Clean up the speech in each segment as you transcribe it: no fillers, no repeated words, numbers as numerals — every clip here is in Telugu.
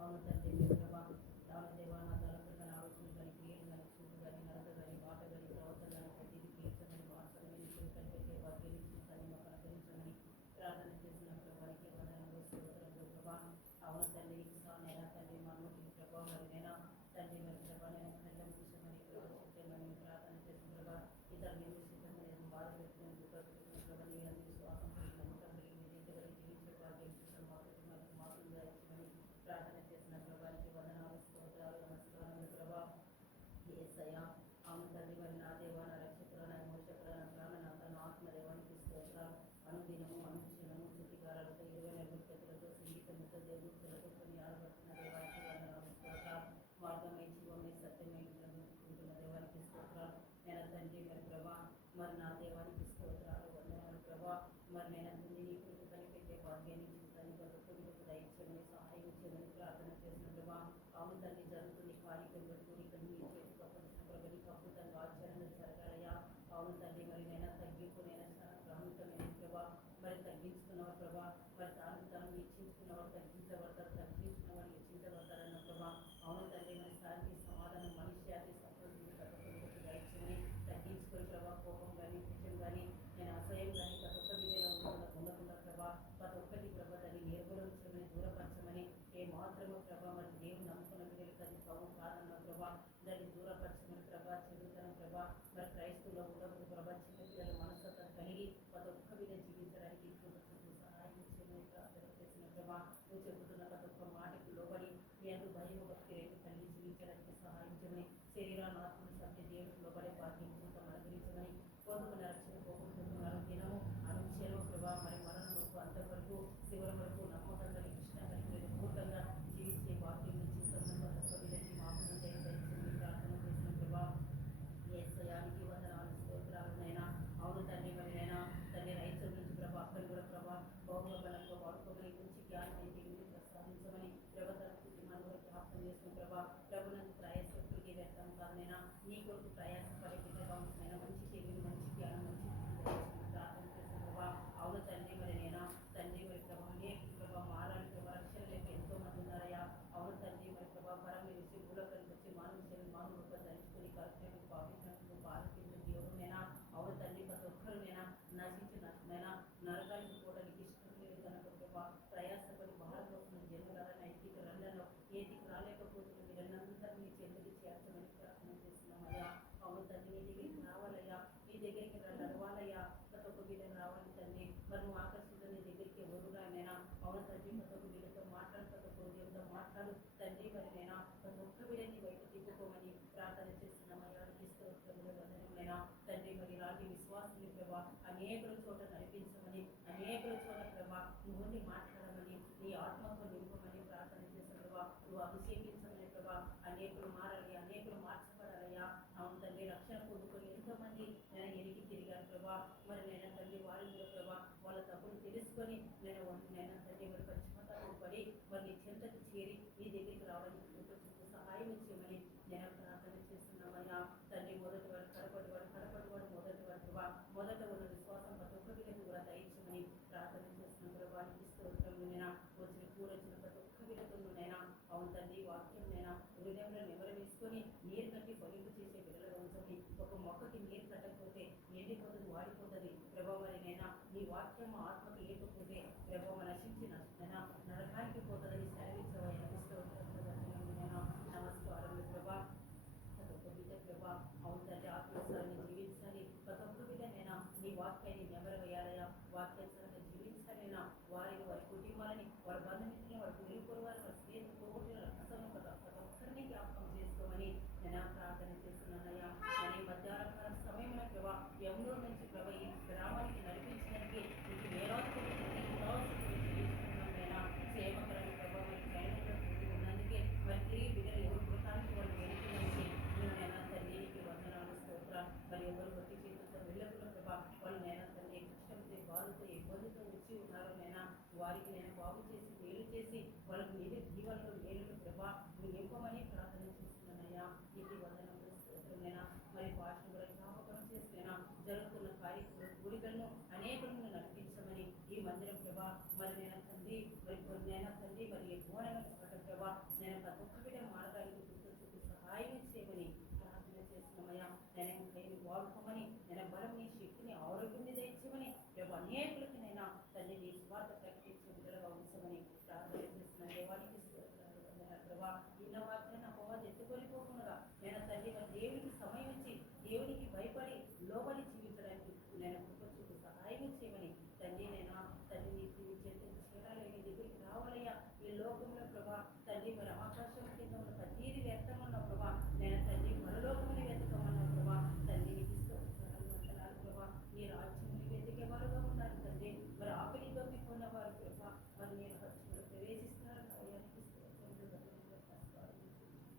అవును తండ్రి మీ ప్రభా అవును దేవా నా తలంపులు కానీ ఆలోచనలు కానీ క్రియలు కానీ చూపు కానీ నడక కానీ మాట కానీ ప్రవర్తన కానీ ప్రతిదీ తీర్చమని మార్చమని నీకు కనిపెట్టే భాగ్యం ఇచ్చిందని మాకు అనుగ్రహించమని ప్రార్థన చేసిన ప్రభానికి వందనములు స్తోత్రములు ప్రభా. అవును తండ్రి ఇస్తానైనా తండ్రి మా నోటికి ప్రభావం మరి నేను తండ్రి మరి ప్రభా నేను ఖండం విషయమని ప్రభా చెప్పమని ప్రార్థన చేసిన ప్రభా ఇతరులు ఏమి సిద్ధంగా నేను బాధ పెట్టుకుని దుఃఖ పెట్టుకుని ప్రభా నీ అందు విశ్వాసం కలిగి నమ్మకం కలిగి మీ ఇంతవరకు జీవించే భాగ్యం ఇచ్చిన మా కుటుంబానికి మాకులుగా ఇచ్చమని ప్రార్థన చేసిన ప్రభానికి వందనాలు స్తోత్రాలు నమస్కారములు ప్రభా. యేసయ్యా అవును తండ్రి మరి నా దేవా నా రక్షకుల నా మోక్షకుల నా ప్రాణనాథ నా ఆత్మదేవానికి స్తోత్రాలు. అనుదినము అనుక్షణము స్థుతికారాలతో 24 ప్రతులతో సంగీతముతో దేవదూతలతో కొన్ని ఆడబడుతున్న దేవానికి వందనాలు స్తోత్రాలు. మార్గమై జీవమై సత్యమై ఉంటున్న దేవానికి స్తోత్రాలు. నేను తండ్రి మరి ప్రభా మరి నా దేవానికి స్తోత్రాలు వందనాలు ప్రభా. మరి నేను తండ్రి నీ కొరకు కనిపెట్టే భాగ్యాన్ని ఇచ్చుతాను కొరకు దయచేయమని సహాయం చేయమని ప్రార్థన చేసిన ప్రభా. అవును తండ్రి జరుగుతుంది కార్యక్రమం పెట్టుకుని ఇక్కడ నీ చేతికి అప్పగించిన ప్రభా నీకు అద్భుతంగా ఆచరణ జరగాలయ్యా. అవును తండ్రి మరి నేను తగ్గింపు నేను ప్రాముఖ్యమైన ప్రభా మరి తగ్గించుకున్నవారు ప్రభా మరి తాను హెచ్చించుకున్నవారు తగ్గించబడతారు తగ్గించుకున్నవారు హెచ్చించబడతారన్న ప్రభా. అవును తండ్రి మరి శాంతి సమాధానం మనిషి సంతోషం దయచేయమని తగ్గించుకొని ప్రభా కోపం కానీ విషయం కానీ నేను అసహ్యం కానీ ప్రతి ఒక్క విధంగా ఉండకుండా ప్రభా ప్రతి ఒక్కటి ప్రభా దాన్ని నిర్మూలించమని దూరపరచమని ఏ మాత్రము ప్రభా మరి దేవుని నమ్ముకున్న బిడ్డలకు అది కాదన్న ప్రభా దాన్ని దూరపరచమని ప్రభా చెడుతనం ప్రభా మరి క్రైస్తవులో ఉండకూడదు ప్రభా చిన్నపిల్లల మనస్తత్వం కలిగి ప్రతి ఒక్క మీద జీవించడానికి సహాయం చేయమని ప్రార్థన చేసిన ప్రభా నువ్వు చెబుతున్న ప్రతి ఒక్క మాటకు లోబడి నేను భయం భక్తి రేపు కలిగి జీవించడానికి సహాయం చేయమని శరీరాన్ని ఆత్మను సత్య దేవుడికి లోబడే భాగ్యం జీవితం అనుగ్రహించమని పొందుకున్న రక్షణ పోగొట్టుకుంటున్నారు దినము అనుక్షేమ ప్రభా మరి మరణం వరకు అంతవరకు శివరం వరకు నమ్మకం కలిగి ఇష్టం కలిగి పూర్తంగా జీవించే భాగ్యం జీవితంలో తప్పవిధంగా మాకు దయచేసి ప్రార్థన చేసిన ప్రభా. యేసయానికి వందనాలు స్తోత్రాలు నైనా. అవును తండ్రి మరి నైనా తండ్రి రైతుల నుంచి ప్రభా అక్కడ కూడా ప్రభా బహుళ బలంగా వాడుకోమని మంచి జ్ఞానం అయితే ప్రసాదించమని ప్రభుత్వ కుటుంబాన్ని కూడా జ్ఞాపకం చేసిన ప్రభా. ప్రభుత్వం ప్రయాసకుడికి వ్యర్థం కాదనైనా నీ కొరకు ప్రయాసపడే బిడ్డగా ఉంటున్నాయినా మంచి చెవిని మంచి జ్ఞానం మంచి ప్రార్థన చేసిన ప్రభా. అవును తండ్రి మరి నేనా తండ్రి మరి ప్రభా అనేక ప్రభా మారాలి ప్రభా రక్షణ లేక ఎంతో మంది ఉన్నారయ్యా. అవును తండ్రి మరి ప్రభా పరం వేసి భూలోకానికి వచ్చి మానవ రూపం ధరించుకుని కర్తవ్యం పాపించినప్పుడు బాధితులు దేవుడునైనా. అవును తండ్రి ప్రతి ఒక్కరునైనా నశించినైనా నరకానికి పోవడానికి ఇష్టం లేదు కనుక ప్రభా ప్రయాసపడి భారత కోసం జన్మలారని ఐతికి రంగంలో ఏతికి రాలేకపోతున్న మీరందరినీ నీ చెందుకు చేర్చమని ప్రార్థన చేస్తున్నామయ్యా. అవును తండ్రి నీ దగ్గరికి రావాలయ్యా నీ దగ్గరికి నడవాలయ్యా ప్రతి ఒక్క వీళ్ళని రావాలి తండ్రి మరి నువ్వు ఆకర్షిత నీ దగ్గరికి ఎవరుగానైనా. అవును తండ్రి ప్రతి ఒక్క వీళ్ళతో మాట్లాడు ప్రతి ఒక్క హృదయంతో మాట్లాడు తండ్రి మరి నైనా ప్రతి ఒక్క వీళ్ళని వైపు తిప్పుకోమని ప్రార్థన చేస్తున్నామయ్యా. స్తోత్రములు వందనములైనా తండ్రి మరి ఇలాంటి విశ్వాసాన్ని ప్రభా అనేకుల చోట నడిపించమని అనేకుల చోట ప్రభా నువ్వు మాట్లాడమని నీ ఆత్మతో నింపమని ప్రార్థన చేసిన ప్రభా నువ్వు అభిషేకించమని ప్రభా అనేకులు మారాలి అనేకులు మార్చబడాలయ్యా. అవును తండ్రి రక్షణ పొందుకొని ఎంతోమంది నేను ఎరిగి తిరిగాను ప్రభా మరి నేను తండ్రి వారి మీద ప్రభా వాళ్ళ తప్పులు తెలుసుకొని నేను తండ్రి మరి పశ్చిమతాపం పడి మరి నీ చెంతకు చేరి నీ దగ్గరికి రావడానికి చూపు సహాయం చేయమని నేను ప్రార్థన చేస్తున్నామయ్యా. తండ్రి మొదటి వాడు కడపటి వాడు మొదటి వాడు ప్రభా మొదట ఉన్న విశ్వాసం ప్రతి ఒక్క వీళ్ళకి కూడా దయచేయమని ప్రార్థన చేస్తున్న ప్రభానికి స్తోత్రమునైనా వచ్చిన కూరొచ్చిన ప్రతి ఒక్క వీళ్ళతోనైనా. అవును తండ్రి వాక్యంనైనా హృదయంలో నెమరు వేసుకొని నీరు కట్టి ఫలింపు చేసే బిడ్డలుగా ఉంచమని. ఒక మొక్కకి నీరు కట్టకపోతే ఎండిపోతుంది వాడిపోతుంది ప్రభు అనేకులకి నైనా తండ్రి నీ స్వార్థ ప్రకటించే విడుదలగా ఉంచమని ప్రార్థన చేస్తున్నాను. దేవానికి ప్రభా ఇన్న వాక్యాన్ని అపవాది ఎత్తుకొనిపోకుండా నేను తండ్రి మరి దేవునికి సమయం ఇచ్చి దేవునికి భయపడి లోబడి జీవించడానికి నేను కృప చూపి సహాయం చేయమని తండ్రి నైనా తండ్రి నీ చేతి చేరాలి నీ దగ్గరికి రావాలయ్యా. ఈ లోకంలో ప్రభా తండ్రి మరి ఆకాశం కింద ఉన్న ప్రతీది వ్యక్తమన్న ప్రభా నేను తండ్రి మరలోకముని వెతకమన్న ప్రభా తండ్రి నీకు ఇష్టపడాలి ప్రభా నీ రాజ్యం వెతికేవారుగా ఉన్నారు తండ్రి. మరి ఆకలి దొప్పికున్న వారు ప్రభా మరి నేను రాజ్యంలో ప్రవేశిస్తున్నారు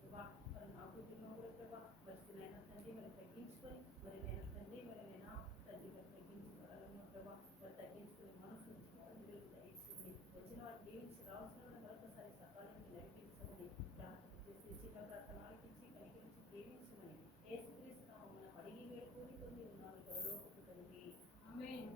ప్రభా. మరి నా కుటుంబం కూడా ప్రభా మరి నేను తండ్రి మరి తగ్గించుకొని మరి నేను తండ్రి మరి నేను తండ్రి మరి తగ్గించుకోవాలన్న ప్రభా మరి తగ్గించుకుని మనసు దయచేసి వచ్చిన వారు దీవించి రావాల్సిన మరొకసారి సకాలంగా నడిపించమని ప్రార్థన చేసి చిన్న ప్రార్థన ఆలకించి కనికరించి దీవించమని యేసుక్రీస్తు నామమున అడిగి వేడుకొని పొంది ఉన్నాము పరలోకపు తండ్రి. ఆమేన్.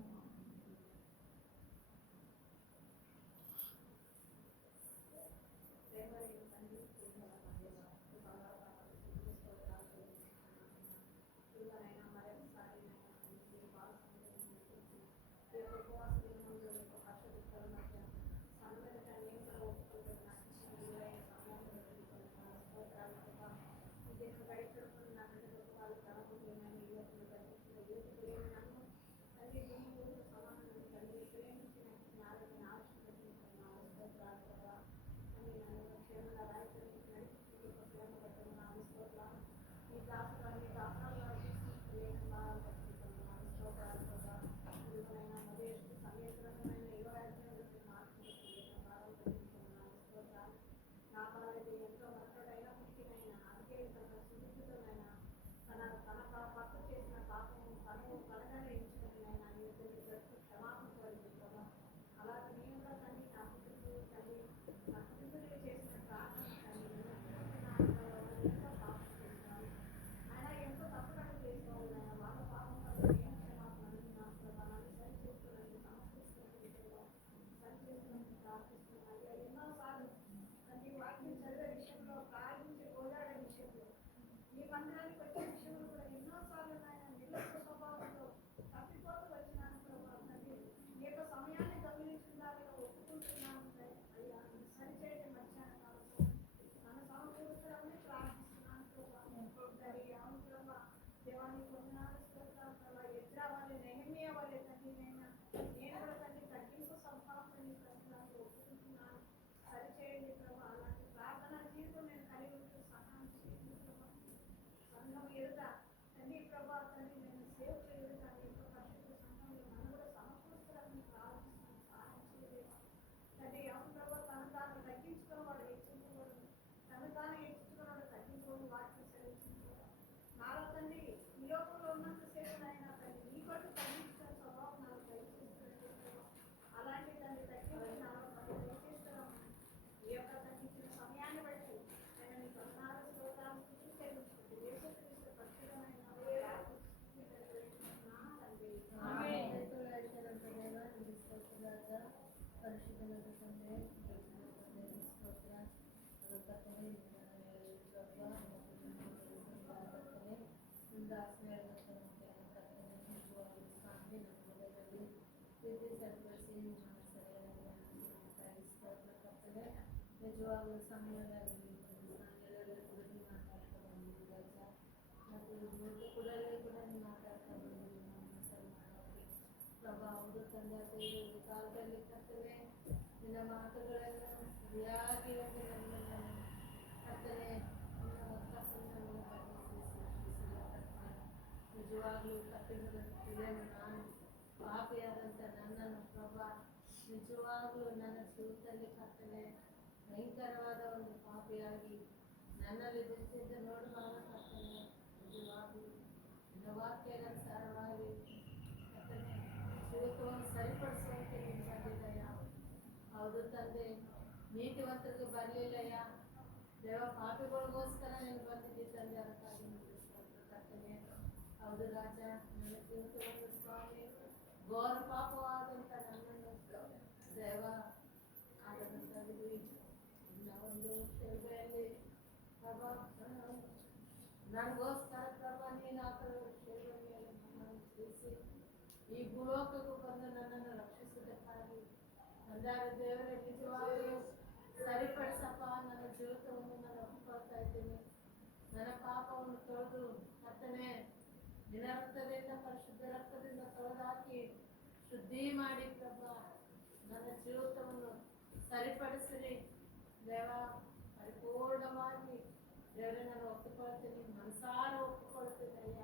ನಿಜವಾಗ್ಲೂ ಸಮಯದಲ್ಲಿ ಮಾತಾಡ್ಕೊಂಡು ಮತ್ತು ಕೂಡಲೇ ಕೂಡ ಮಾತಾಡ್ಕೊಂಡು ಪ್ರಭಾ ಅವರು ತಂದೆ ಈ ಕಾಲದಲ್ಲಿ ಕರ್ತನೆ ನಿನ್ನ ಮಾತುಗಳನ್ನು ಸರಿಯಾಗಿ ಕರ್ತನೆ ನಿಜವಾಗ್ಲೂ ಕರ್ತನೆ ನಾನು ಪಾಪಿಯಾದಂಥ ನನ್ನನ್ನು ಪ್ರಭಾ ನಿಜವಾಗ್ಲೂ ನನ್ನ ಜೀವಿತದಲ್ಲಿ ಕರ್ತನೆ ಭಯಂಕರವಾದ ಒಂದು ಪಾಪಿಯಾಗಿ ನನ್ನಲ್ಲಿ ದೃಷ್ಟಿಯಿಂದ ನೋಡುವಾಗ ಕರ್ತನೆ ನಿಜವಾಗ್ಲೂ ನಿನ್ನ ವಾಕ್ಯಾನುಸಾರವಾಗಿ ಕರ್ತನೆ ಜೀವಿತವನ್ನು ಸರಿಪಡಿಸುವಂತೆ ನೀನು ಬಂದಿದೆಯಾ? ಹೌದು ತಂದೆ, ನೀತಿವಂತರಿಗೆ ಬರಲಿಲ್ಲಯ್ಯ ದೇವ, ಪಾಪಿಗಳಿಗೋಸ್ಕರ ನೀನು ಬಂದಿದ್ದೆ ತಂದೆ, ಅದಕ್ಕಾಗಿ ಕರ್ತನೆ. ಹೌದು ರಾಜ, ನನ್ನ ಜೀವಿತವನ್ನು ಸ್ವಾಮಿ ಘೋರ ಪಾಪವಾದಂಥ ನನ್ನನ್ನು ದೇವ ಆದಂಥದ್ದು ಇನ್ನ ಒಂದು ಶಿಲ್ಬೆಯಲ್ಲಿ ಪ್ರಭಾ ನನಗೋಸ್ಕರ ಪ್ರಭಾ ನೀನು ಹಾಕಲು ಶಿಲ್ಬೆ ಮೇಲೆ ನನ್ನನ್ನು ತಿಳಿಸಿ ಈ ಭೂಲೋಕಕ್ಕೂ ಬಂದು ನನ್ನನ್ನು ರಕ್ಷಿಸುವುದಕ್ಕಾಗಿ ಅಂದಾಗ ದೇವರೇ ನಿಜವಾಗಲೂ ಸರಿಪಡಿಸಪ್ಪ. ನನ್ನ ಜೀವಿತವನ್ನು ನಾನು ಒಪ್ಪಿಕೊಳ್ತಾ ಇದ್ದೀನಿ. ನನ್ನ ಪಾಪವನ್ನು ತೊಳೆದು ಕರ್ತನೇ ನಿನ್ನ ರಕ್ತದಿಂದ, ಪರಿಶುದ್ಧ ರಕ್ತದಿಂದ ತೊಳೆದಾಕಿ ಶುದ್ಧಿ ಮಾಡಿ ಪ್ರಭಾ ನನ್ನ ಜೀವಿತವನ್ನು ಸರಿಪಡಿಸಿರಿ ದೇವ. ಪರಿಪೂರ್ಣವಾಗಿ ದೇವರೇ ನಾನು ಒಪ್ಪಿಕೊಳ್ತೀನಿ, ಮನಸಾರ ಒಪ್ಪಿಕೊಳ್ತೀನಿ ಅಯ್ಯ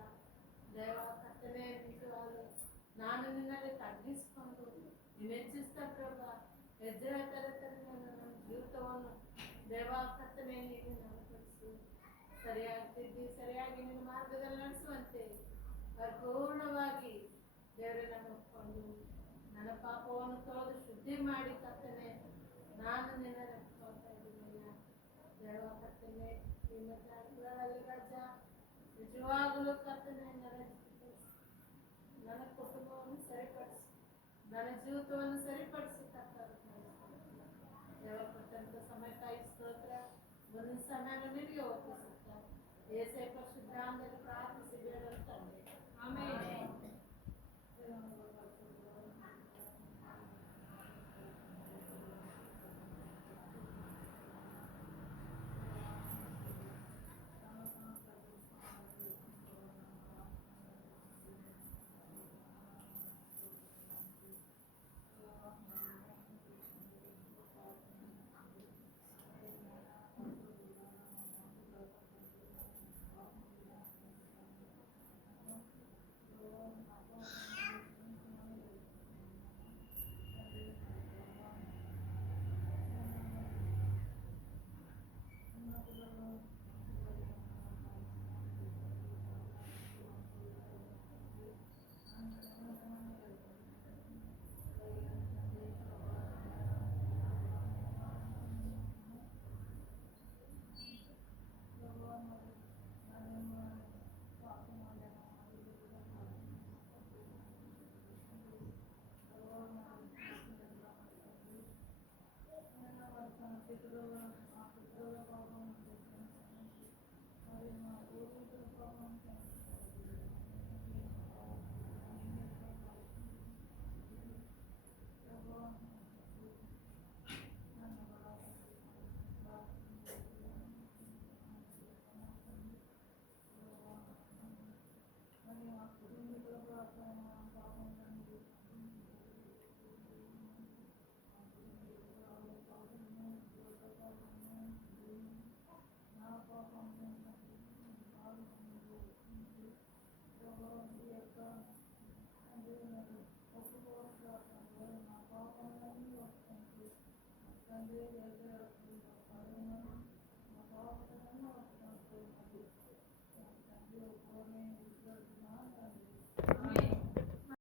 ದೇವ. ಕರ್ತನೇ ನಿಜವಾಗಲೂ ನಾನು ನಿನ್ನಲ್ಲಿ ತಗ್ಗಿಸ್ಕೊಂಡು ನೀನು ಹೆಚ್ಚಿಸ್ತಾ ಪ್ರಭಾ ಹೆಜ್ಜೆ ನನ್ನ ಜೀವಿತವನ್ನು ದೇವ ಕರ್ತನೇ ನೀನು ನನ್ನಪಡಿಸಿ ಸರಿಯಾಗಿ ನಿನ್ನ ಮಾರ್ಗದಲ್ಲಿ ನಡೆಸುವಂತೆ ಪರಿಪೂರ್ಣವಾಗಿ ದೇವರೇ ನಾನು ಒಪ್ಕೊಂಡು ನನ್ನ ಪಾಪವನ್ನು ತೊಳೆದು ಶುದ್ಧಿ ಮಾಡಿ ಕರ್ತನೆ ನಾನು ನಿನ್ನ ಒಪ್ಕೊಳ್ತಾ ಇದ್ದೀನಿ ದೇವ. ಕರ್ತನೆ ನಿನ್ನ ಗಜ್ಜ ನಿಜವಾಗಲೂ ಕರ್ತನೆ ನನ್ನ ಕುಟುಂಬವನ್ನು ಸರಿಪಡಿಸಿ, ನನ್ನ ಜೀವಿತವನ್ನು ಸರಿಪಡಿಸಿ ದೇವ. ಕೊಟ್ಟಂತ ಸಮಯಕ್ಕಾಗಿ ಸ್ತೋತ್ರ. ಮುಂದಿನ ಸಮಯ ನಿನಗೆ ಒಪ್ಪಿಸುತ್ತಾ ಏಸೇ ಪರಿಶುದ್ಧ